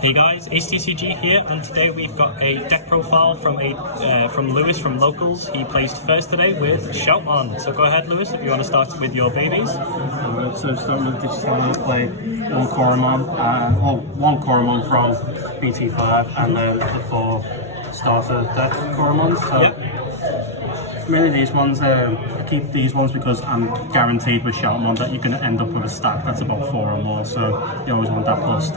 Hey guys, Ace TCG here, and today we've got a deck profile from Lewis from Locals. He placed first today with Shoutmon. So go ahead, Lewis, if you want to start with your babies. So starting with Digimon, play one Coromon from BT5, and then the 4 starter deck Coromons. So mainly these ones, I keep these ones because I'm guaranteed with Shoutmon that you're going to end up with a stack that's about 4 or more, so you always want that plus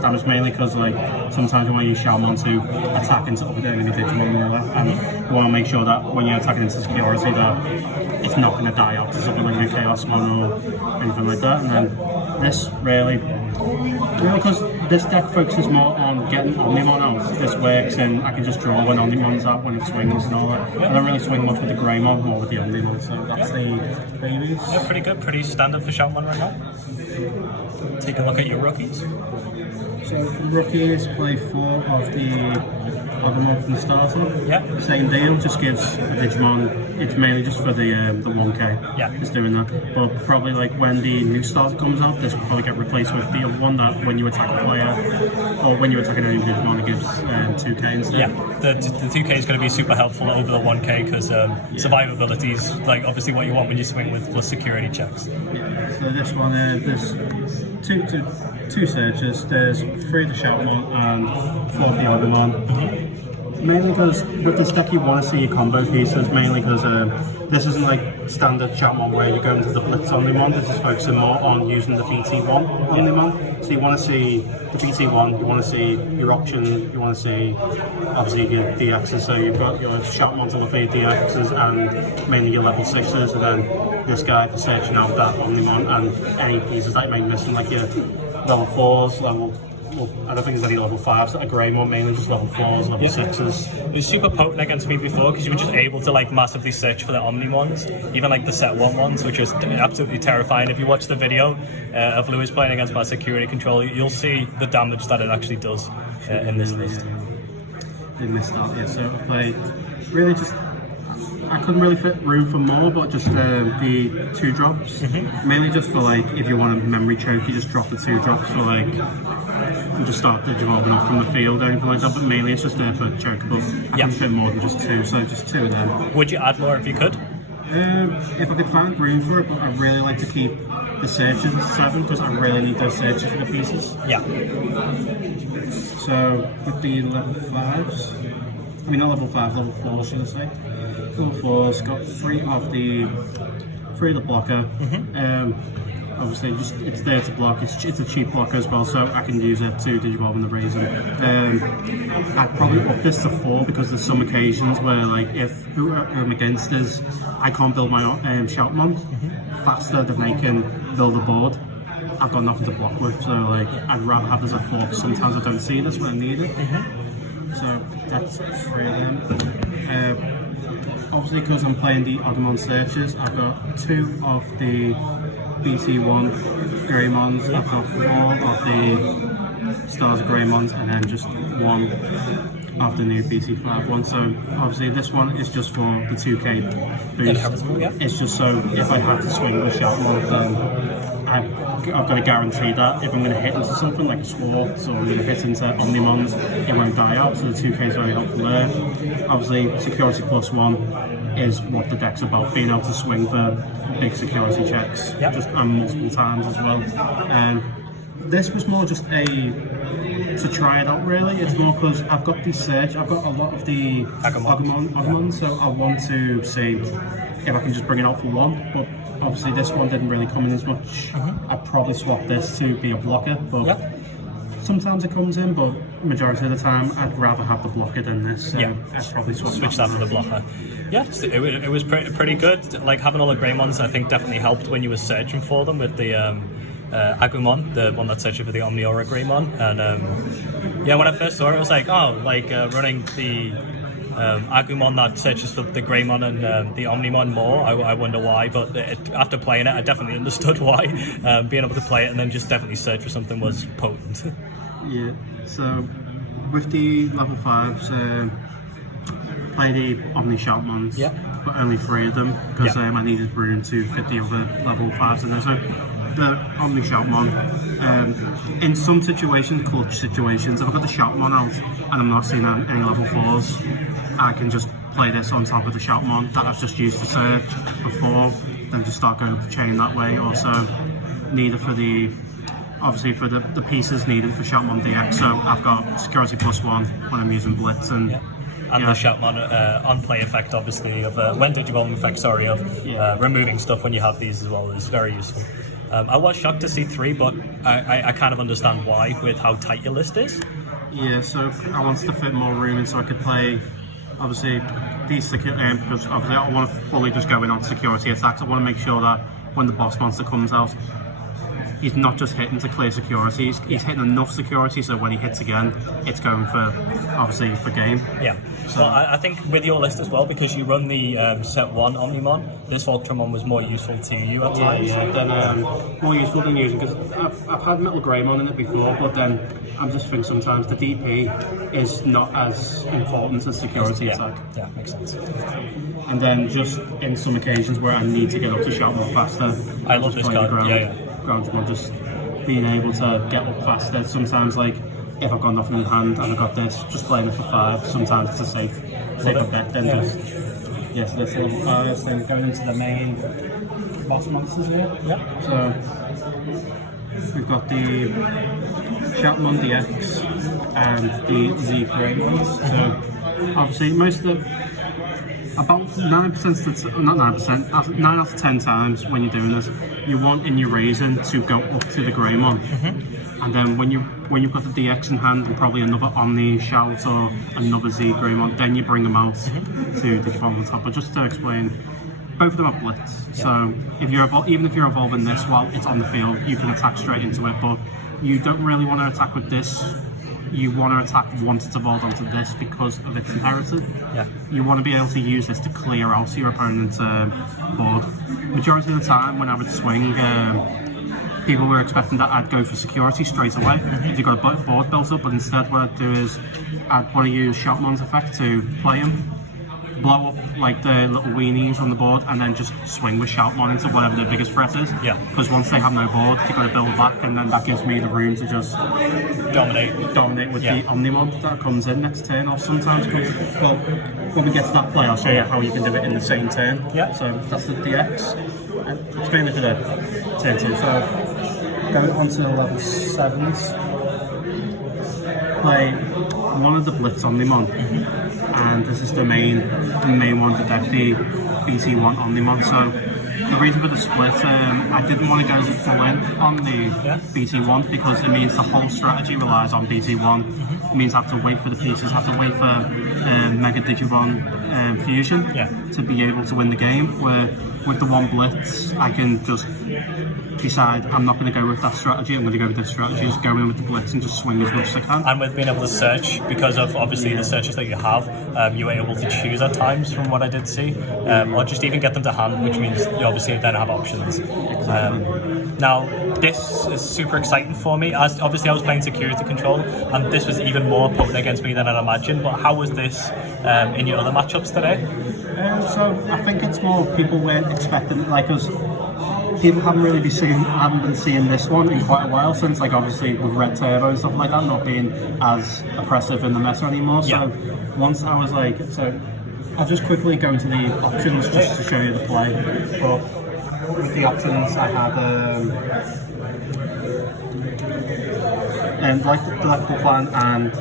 damage, mainly because like sometimes you want to use Shoutmon to attack into other enemy Digimon and all that, and you want to make sure that when you're attacking into security that it's not going to die out to something like a Chaosmon or anything like that. And then this really because this deck focuses more on getting Omnimon out. This works, and I can just draw when Omnimon's out when it swings and all that. I don't really swing much with the Greymon, more with the Omnimon, so that's the babies. Yeah, pretty good, pretty standard for Shoutmon right now. Take a look at your rookies. So for rookies, play 4 of the Digimon from the starter. Yeah. Same deal, just gives a Digimon. It's mainly just for the 1k. Yeah. It's doing that. But probably like when the new starter comes out, this will probably get replaced with the other one that when you attack a player or when you attack an enemy Digimon, it gives 2k instead. Yeah. The 2k is going to be super helpful over the 1k because survivability is like obviously what you want when you swing with plus security checks. Yeah. So this one, there's two searches. There's 3 the Shoutmon and 4 the Omnimon. Mainly because with this deck you want to see combo pieces, mainly because this isn't like standard Shoutmon where you go into the Blitz Omnimon. This is focusing more on using the BT1 Omnimon. So you want to see the BT1, you want to see your option, you want to see obviously your DXs, so you've got your Shoutmon to look at your DXs and mainly your level 6s, and then this guy for searching out that Omnimon and any pieces that you may be missing, like your level 4s, I don't think there's any level 5s that are Greymon, mainly just level 4s, level 6s. It was super potent against me before because you were just able to like massively search for the Omnimons, even like the set 1 ones, which was absolutely terrifying. If you watch the video of Lewis playing against my security control, you'll see the damage that it actually does in this list. They missed out, yeah, so I played really just, I couldn't really fit room for more, but just the 2 drops. Mainly just for like, if you want a memory choke, you just drop the 2 drops for like, and just start Digivolving off from the field or anything like that, but mainly it's just there for chokables. I can fit more than just 2, so just 2 of them. Would you add more if you could? If I could find room for it, but I'd really like to keep the searches at 7 because I really need those searches for the pieces. Yeah. So with the level 5s, I mean not level 5, level 4 should I say. Level 4's got 3 of the blocker. Obviously, just it's there to block. It's a cheap blocker as well, so I can use it to Digivolve in the Razor. I'd probably up this to 4 because there's some occasions where, like, if who I'm against is I can't build my Shoutmon faster than they can build a board. I've got nothing to block with, so like I'd rather have this at 4 because sometimes I don't see this when I need it. So that's 3 of them. Obviously, because I'm playing the Agumon searches, I've got 2 of the BT1 Greymons, I've got 4 of the Stars of Greymons, and then just 1 of the new BT5 one. So obviously this one is just for the 2k boost. It's just so if I have to swing with Shoutmon, then I've got to guarantee that if I'm going to hit into something like a Swartz or I'm going to hit into Omnimons, it won't die out, so the 2k is very helpful there. Obviously security +1 is what the deck's about, being able to swing for big security checks just multiple times as well. And this was more just to try it out really. It's more because I've got the search, I've got a lot of the Agumon, so I want to see if I can just bring it out for 1, but obviously this one didn't really come in as much. I'd probably swap this to be a blocker, but sometimes it comes in, but majority of the time I'd rather have the blocker than this, so I'd probably switch that for the blocker. Yeah, it was pretty good. Like having all the Greymons I think definitely helped when you were searching for them with the Agumon, the one that's searching for the Omniaura Greymon. And when I first saw it, I was like, running the Agumon that searches for the Greymon and the Omnimon more. I wonder why, but after playing it, I definitely understood why. Being able to play it and then just definitely search for something was potent. Yeah, so with the level 5s, play the Omni Shoutmons, but only 3 of them because I needed room to fit the other level 5s in there. So the Omni Shoutmon, in some situations, clutch situations, if I've got the Shoutmon out and I'm not seeing any level 4s, I can just play this on top of the Shoutmon that I've just used to search before, then just start going up the chain that way. Also, needed for the pieces needed for Shoutmon DX, so I've got security +1 when I'm using Blitz, and the Shoutmon on-play effect, obviously, of when Digimon effect, sorry, of removing stuff when you have these as well is very useful. I was shocked to see 3, but I kind of understand why with how tight your list is. Yeah, so I wanted to fit more room in so I could play, obviously, these because obviously I don't want to fully just go in on security attacks. I want to make sure that when the boss monster comes out, he's not just hitting to clear security, he's hitting enough security so when he hits again, it's going for, obviously, for game. Yeah. So I think with your list as well, because you run the set 1 Omnimon, this Ultramon was more useful to you at times. More useful than using, because I've had Metal Greymon in it before, but then I'm just thinking sometimes the DP is not as important as security attack. Yeah, makes sense. And then just in some occasions where I need to get up to Shoutmon faster, I love this card, ground, just being able to get up faster. Sometimes, like, if I've got nothing in hand and I've got this, just playing it for 5, sometimes it's a safe bet, then just, yes, this level 5, then going into the main boss monsters here. So, we've got the Shoutmon DX and the Z Greymons. So, obviously, most of the, about 9%, not 9%, 9 out of 10 times when you're doing this, you want in your Raisin to go up to the Greymon. And then when you've got the DX in hand and probably another Omni Shout or another Z Greymon, then you bring them out to Digimon on top. But just to explain, both of them have Blitz. So even if you're evolving this while it's on the field, you can attack straight into it. But you don't really want to attack with this. You want to attack once it's evolved onto this because of its inherited. You want to be able to use this to clear out your opponent's board. Majority of the time when I would swing, people were expecting that I'd go for security straight away if you've got a board built up, but instead what I'd do is I'd want to use Shoutmon's effect to play him, blow up like the little weenies on the board, and then just swing with Shoutmon into whatever the biggest threat is. Because once they have no board, you've got to build back, and then that gives me the room to just dominate with the Omnimon that comes in next turn, or sometimes comes. Well, when we get to that play, I'll show you how you can do it in the same turn. So that's the DX. It's mainly for the turn 2. So going on to level 7s, play one of the Blitz Omnimon, and this is the main one, the Deputy BT1 Omnimon. So the reason for the split, I didn't want to go full in on the BT1 because it means the whole strategy relies on BT1. It means I have to wait for the pieces, I have to wait for Mega Digimon Fusion to be able to win the game. Where with the one Blitz, I can just decide I'm not going to go with that strategy, I'm going to go with this strategy, just go in with the Blitz and just swing as much as I can. And with being able to search, because of obviously the searches that you have, you were able to choose at times from what I did see, or just even get them to hand, which means you obviously then have options. Now, this is super exciting for me, as obviously I was playing security control, and this was even more potent against me than I'd imagined, but how was this in your other matchups today? So I think it's more people weren't expecting, like us. People haven't been seeing this one in quite a while since, like, obviously with Red Turbo and stuff like that not being as oppressive in the meta anymore. So once I was like, so I'll just quickly go into the options just to show you the play. But with the options, I had like the Delectable Plan and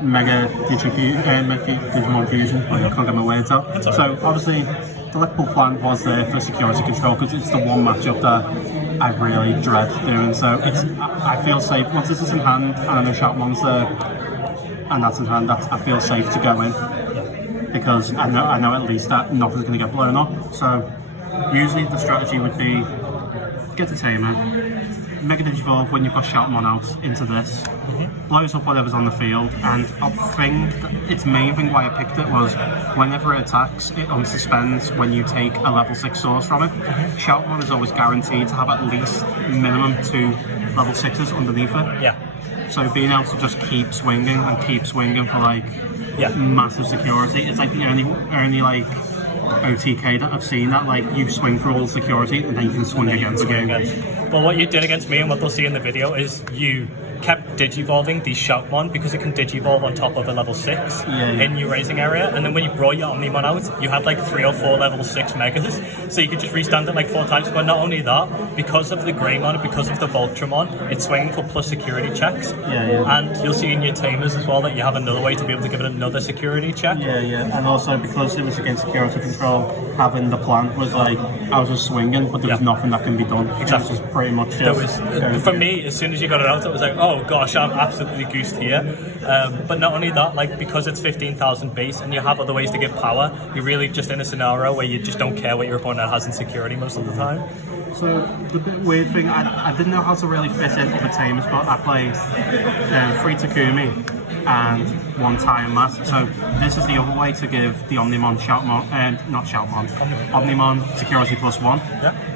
Mega Digimon Fusion. I can't get my words out. So obviously, Delectable Plan was there for security control because it's the one matchup that I really dread doing. So I feel safe once this is in hand and I know Shoutmon's there and that's in hand. I feel safe to go in because I know at least that nothing's going to get blown up. So usually the strategy would be get the Tamer, Mega Digivolve when you've got Shoutmon out into this, blows up whatever's on the field, and I think its main thing why I picked it was whenever it attacks, it unsuspends when you take a level 6 source from it. Shoutmon is always guaranteed to have at least minimum 2 level 6s underneath it. So being able to just keep swinging for like massive security, it's like the only like OTK that I've seen that like you swing for all security and then you can swing against the game. Well, what you did against me and what they'll see in the video is you kept digivolving the Shoutmon because it can digivolve on top of a level 6 in your raising area, and then when you brought your Omnimon out, you had like 3 or 4 level 6 megas, so you could just restand it like 4 times. But not only that, because of the Greymon, because of the Voltramon, it's swinging for plus security checks. And you'll see in your Tamers as well that you have another way to be able to give it another security check. And also because it was against security control, having the plan was like I was just swinging, but there was nothing that can be done. Exactly. It was just pretty much just for me, as soon as you got it out, it was like, oh gosh, I'm absolutely goosed here. But not only that, like because it's 15,000 base and you have other ways to give power, you're really just in a scenario where you just don't care what your opponent has in security most of the time. So the bit weird thing, I didn't know how to really fit in other Tamers, but I play 3 Takumi and 1 Tamers. So this is the other way to give the Omnimon Omnimon security +1.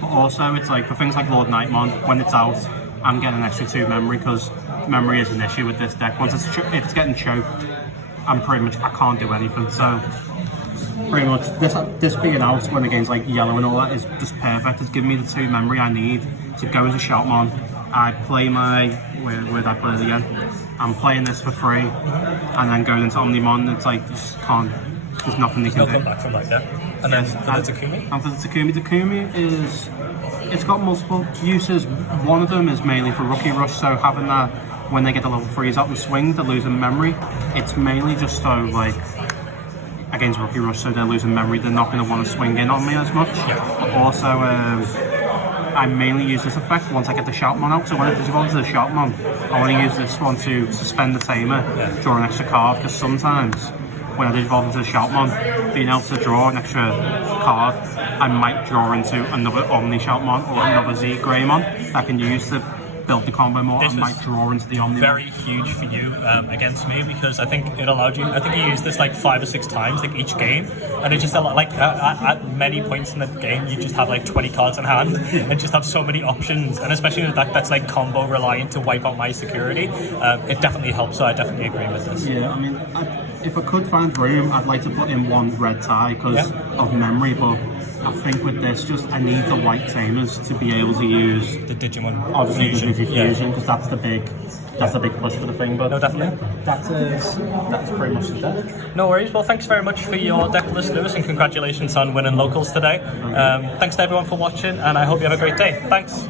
But also it's like for things like Lord Nightmon, when it's out, I'm getting an extra 2 memory because memory is an issue with this deck. Once if it's getting choked, I can't do anything. So pretty much this being out when the game's like yellow and all that is just perfect. It's giving me the 2 memory I need to go as a Shoutmon. I play my where'd I play it again? I'm playing this for free and then going into Omnimon. It's like just can't. There's nothing they can do. Come back from like that. And then for the Takumi? And for the Takumi is it's got multiple uses. One of them is mainly for rookie rush, so having that when they get the level 3s out and swing, they're losing memory. It's mainly just so like against rookie rush, so they're losing memory. They're not going to want to swing in on me as much. Also, I mainly use this effect once I get the Shoutmon out. So when it digivolves the Shoutmon, I want to use this one to suspend the Tamer, draw an extra card, because sometimes when I digivolve into the Shoutmon, being able to draw an extra card, I might draw into another Omni Shoutmon or another Z Greymon I can use to build the combo more. I might draw into the Omni. Very huge for you against me, because I think it allowed you. I think you used this like 5 or 6 times like each game, and it just like at many points in the game you just have like 20 cards in hand and just have so many options. And especially in a deck that's like combo reliant to wipe out my security, it definitely helps. So I definitely agree with this. Yeah, I mean, if I could find room, I'd like to put in 1 red tie because of memory, but I think with this, I need the white Tamers to be able to use the Digimon obviously the Digifusion, because that's the big push for the thing. But no, definitely. That's pretty much the deck. No worries. Well, thanks very much for your deck list, Lewis, and congratulations on winning locals today. Thanks to everyone for watching, and I hope you have a great day. Thanks.